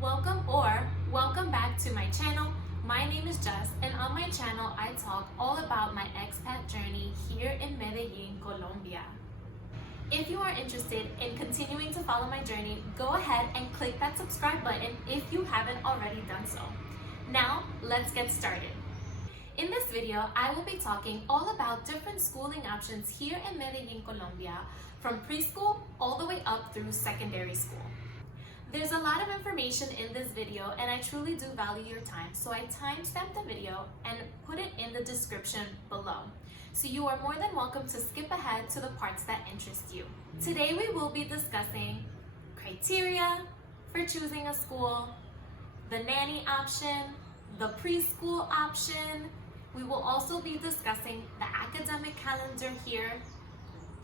Welcome back to my channel. My name is Jess, and on my channel I talk all about my expat journey here in Medellin, Colombia. If you are interested in continuing to follow my journey, go ahead and click that subscribe button if you haven't already done so. Now, let's get started. In this video, I will be talking all about different schooling options here in Medellin, Colombia, from preschool all the way up through secondary school. There's a lot of information in this video and I truly do value your time, so I timestamped the video and put it in the description below. So you are more than welcome to skip ahead to the parts that interest you. Today we will be discussing criteria for choosing a school, the nanny option, the preschool option. We will also be discussing the academic calendar here,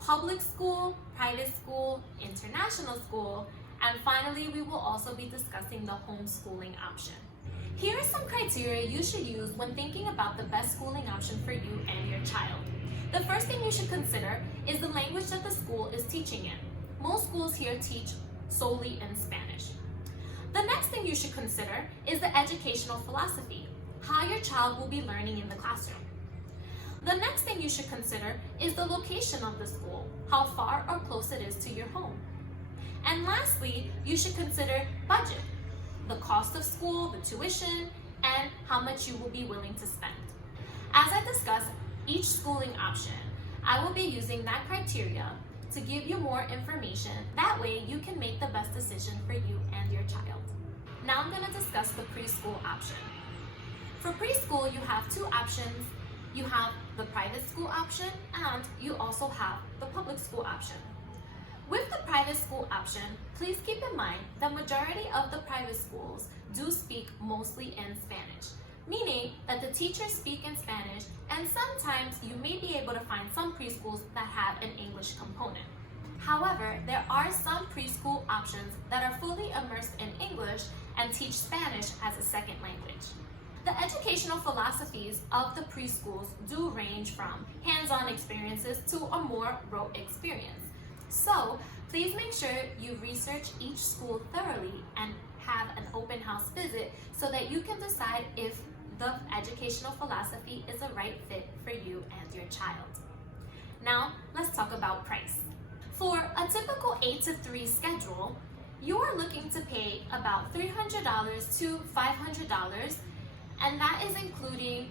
public school, private school, international school, and finally, we will also be discussing the homeschooling option. Here are some criteria you should use when thinking about the best schooling option for you and your child. The first thing you should consider is the language that the school is teaching in. Most schools here teach solely in Spanish. The next thing you should consider is the educational philosophy, how your child will be learning in the classroom. The next thing you should consider is the location of the school, how far or close it is to your home. And lastly, you should consider budget, the cost of school, the tuition, and how much you will be willing to spend. As I discuss each schooling option, I will be using that criteria to give you more information. That way you can make the best decision for you and your child. Now I'm going to discuss the preschool option. For preschool, you have two options. You have the private school option and you also have the public school option. With the private school option, please keep in mind the majority of the private schools do speak mostly in Spanish, meaning that the teachers speak in Spanish, and sometimes you may be able to find some preschools that have an English component. However, there are some preschool options that are fully immersed in English and teach Spanish as a second language. The educational philosophies of the preschools do range from hands-on experiences to a more rote experience. So please make sure you research each school thoroughly and have an open house visit so that you can decide if the educational philosophy is a right fit for you and your child. Now let's talk about price. For a typical 8 to 3 schedule, you are looking to pay about $300 to $500, and that is including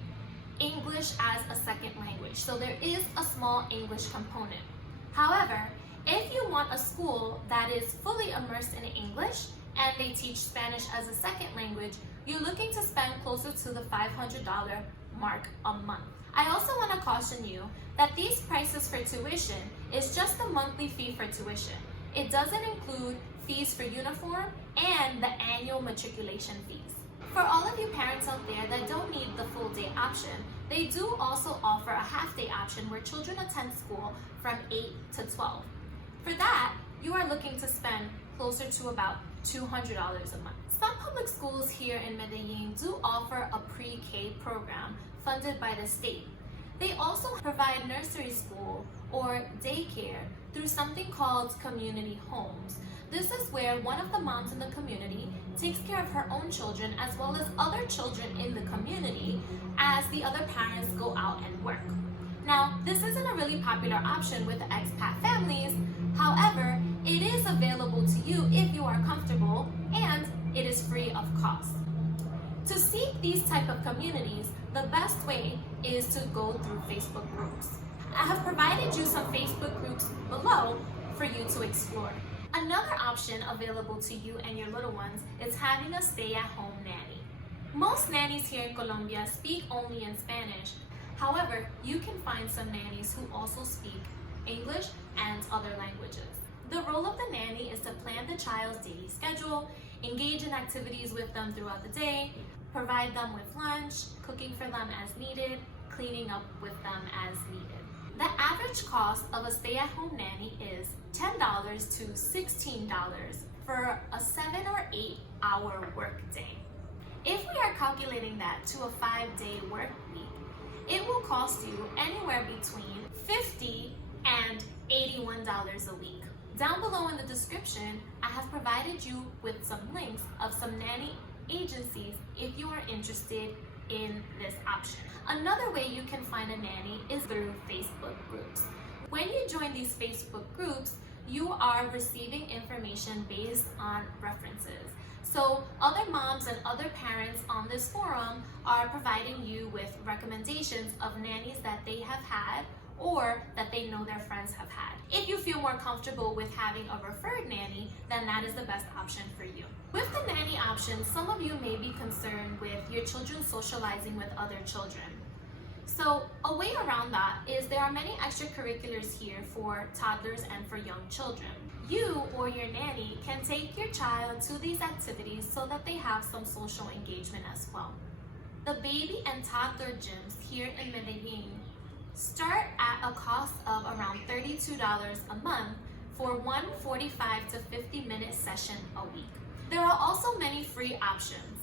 English as a second language. So there is a small English component. However, if you want a school that is fully immersed in English and they teach Spanish as a second language, you're looking to spend closer to the $500 mark a month. I also want to caution you that these prices for tuition is just the monthly fee for tuition. It doesn't include fees for uniform and the annual matriculation fees. For all of you parents out there that don't need the full day option, they do also offer a half day option where children attend school from 8 to 12. For that, you are looking to spend closer to about $200 a month. Some public schools here in Medellin do offer a pre-K program funded by the state. They also provide nursery school or daycare through something called community homes. This is where one of the moms in the community takes care of her own children as well as other children in the community as the other parents go out and work. Now, this isn't a really popular option with the expat families. However, it is available to you if you are comfortable, and it is free of cost. To seek these type of communities, the best way is to go through Facebook groups. I have provided you some Facebook groups below for you to explore. Another option available to you and your little ones is having a stay-at-home nanny. Most nannies here in Colombia speak only in Spanish. However, you can find some nannies who also speak English and other languages. The role of the nanny is to plan the child's daily schedule, engage in activities with them throughout the day, provide them with lunch, cooking for them as needed, cleaning up with them as needed. The average cost of a stay-at-home nanny is $10 to $16 for a 7 or 8 hour work day. If we are calculating that to a 5-day work week, it will cost you anywhere between $50 and $81 a week. Down below in the description, I have provided you with some links of some nanny agencies if you are interested in this option. Another way you can find a nanny is through Facebook groups. When you join these Facebook groups, you are receiving information based on references. So other moms and other parents on this forum are providing you with recommendations of nannies that they have had or that they know their friends have had. If you feel more comfortable with having a referred nanny, then that is the best option for you. With the nanny option, some of you may be concerned with your children socializing with other children. So a way around that is there are many extracurriculars here for toddlers and for young children. You or your nanny can take your child to these activities so that they have some social engagement as well. The baby and toddler gyms here in Medellin start at a cost of around $32 a month for one 45 to 50-minute session a week. There are also many free options.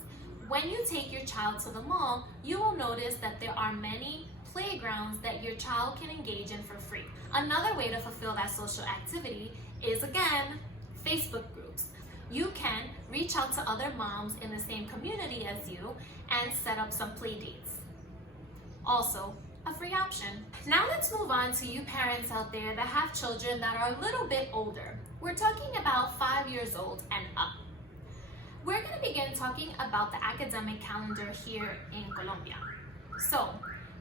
When you take your child to the mall, you will notice that there are many playgrounds that your child can engage in for free. Another way to fulfill that social activity is, again, Facebook groups. You can reach out to other moms in the same community as you and set up some play dates. Also, a free option. Now let's move on to you parents out there that have children that are a little bit older. We're talking about 5 years old and up. We're going to begin talking about the academic calendar here in Colombia. So,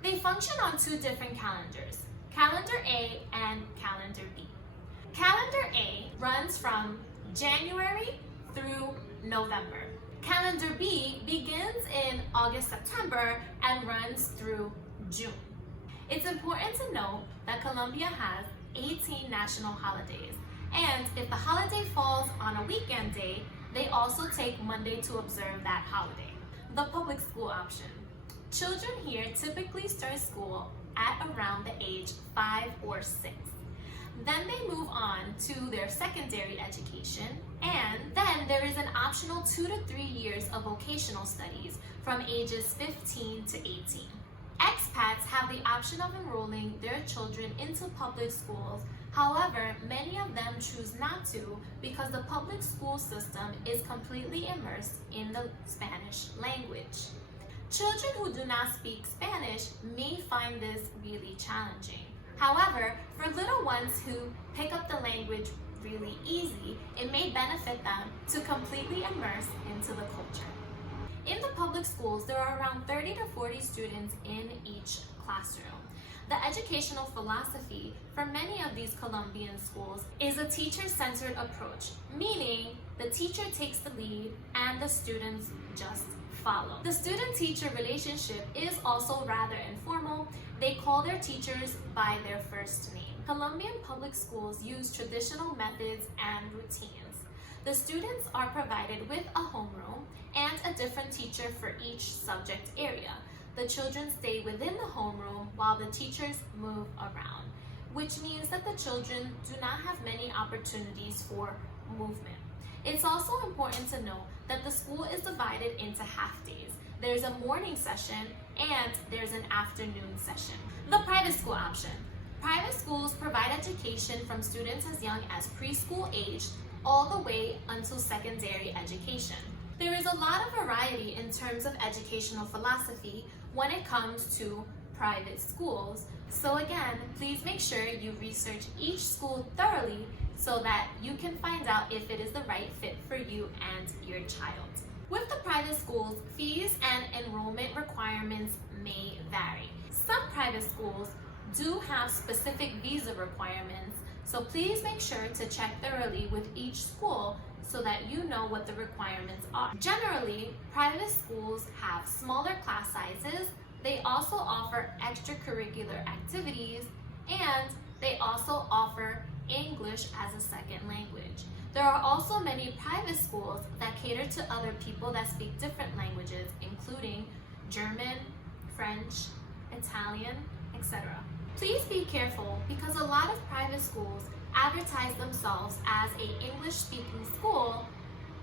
they function on two different calendars, Calendar A and Calendar B. Calendar A runs from January through November. Calendar B begins in August, September and runs through June. It's important to note that Colombia has 18 national holidays, and if the holiday falls on a weekend day, they also take Monday to observe that holiday. The public school option. Children here typically start school at around the age 5 or 6. Then they move on to their secondary education, and then there is an optional 2 to 3 years of vocational studies from ages 15 to 18. Expats have the option of enrolling their children into public schools. However, many of them choose not to because the public school system is completely immersed in the Spanish language. Children who do not speak Spanish may find this really challenging. However, for little ones who pick up the language really easy, it may benefit them to completely immerse into the culture. In the public schools, there are around 30 to 40 students in each classroom. The educational philosophy for many of these Colombian schools is a teacher-centered approach, meaning the teacher takes the lead and the students just follow. The student-teacher relationship is also rather informal. They call their teachers by their first name. Colombian public schools use traditional methods and routines. The students are provided with a homeroom and a different teacher for each subject area. The children stay within the homeroom while the teachers move around, which means that the children do not have many opportunities for movement. It's also important to note that the school is divided into half days. There's a morning session and there's an afternoon session. The private school option. Private schools provide education from students as young as preschool age all the way until secondary education. There is a lot of variety in terms of educational philosophy when it comes to private schools. So again, please make sure you research each school thoroughly so that you can find out if it is the right fit for you and your child. With the private schools, fees and enrollment requirements may vary. Some private schools do have specific visa requirements, so please make sure to check thoroughly with each school so that you know what the requirements are. Generally, private schools have smaller class sizes. They also offer extracurricular activities, and they also offer English as a second language. There are also many private schools that cater to other people that speak different languages, including German, French, Italian, etc. Please be careful because a lot of private schools advertise themselves as an English-speaking school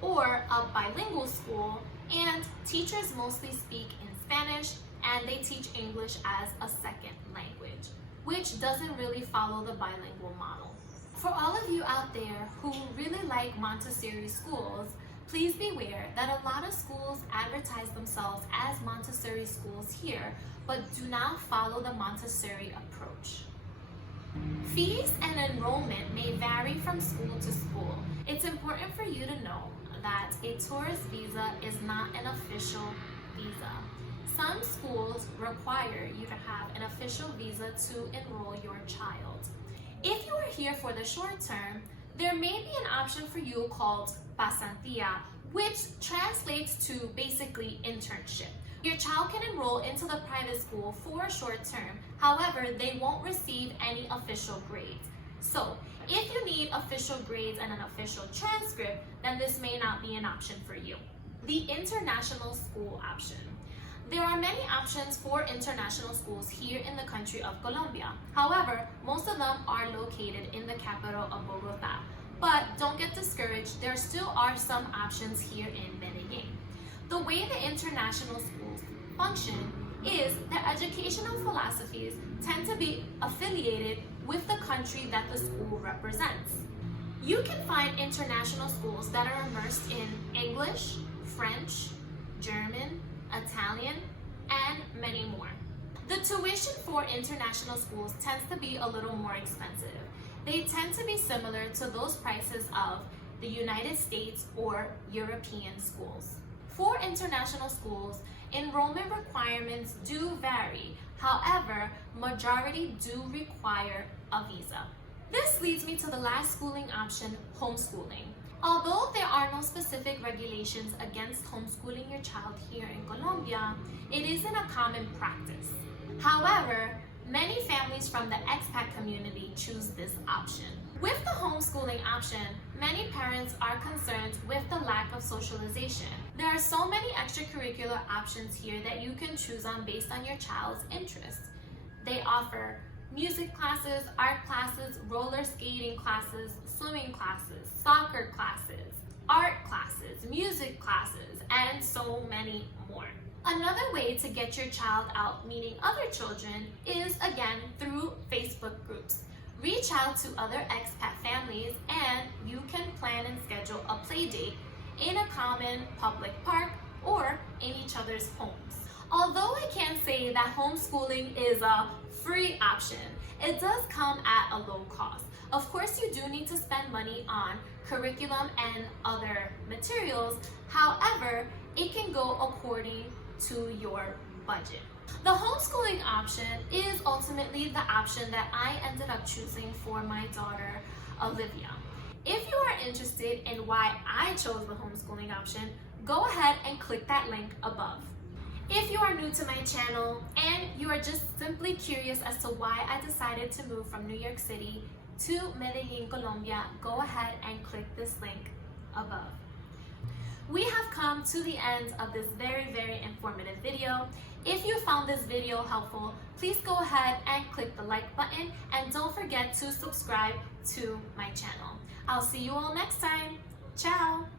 or a bilingual school, and teachers mostly speak in Spanish and they teach English as a second language, which doesn't really follow the bilingual model. For all of you out there who really like Montessori schools, please beware that a lot of schools advertise themselves as Montessori schools here, but do not follow the Montessori approach. Fees and enrollment may vary from school to school. It's important for you to know that a tourist visa is not an official visa. Some schools require you to have an official visa to enroll your child. If you are here for the short term, there may be an option for you called pasantía, which translates to basically internship. Your child can enroll into the private school for a short term. However, they won't receive any official grades. So, if you need official grades and an official transcript, then this may not be an option for you. The international school option. There are many options for international schools here in the country of Colombia. However, most of them are located in the capital of Bogota. But don't get discouraged, there still are some options here in Medellin. The way the international schools function is that educational philosophies tend to be affiliated with the country that the school represents. You can find international schools that are immersed in English, French, German, Italian, and many more. The tuition for international schools tends to be a little more expensive. They tend to be similar to those prices of the United States or European schools. For international schools, enrollment requirements do vary. However, majority do require a visa. This leads me to the last schooling option, homeschooling. Although there are no specific regulations against homeschooling your child here in Colombia, it isn't a common practice. However, many families from the expat community choose this option. With the homeschooling option, many parents are concerned with the lack of socialization. There are so many extracurricular options here that you can choose on based on your child's interests. They offer music classes, art classes, roller skating classes, swimming classes, soccer classes, art classes, music classes, and so many more. Another way to get your child out meeting other children is, again, through Facebook groups. Reach out to other expat families and you can plan and schedule a play date in a common public park or in each other's homes. Although I can say that homeschooling is a free option, it does come at a low cost. Of course, you do need to spend money on curriculum and other materials. However, it can go according to your budget. The homeschooling option is ultimately the option that I ended up choosing for my daughter, Olivia. If you are interested in why I chose the homeschooling option, go ahead and click that link above. If you are new to my channel and you are just simply curious as to why I decided to move from New York City to Medellin, Colombia, go ahead and click this link above. We have come to the end of this very, very informative video. If you found this video helpful, please go ahead and click the like button and don't forget to subscribe to my channel. I'll see you all next time. Ciao!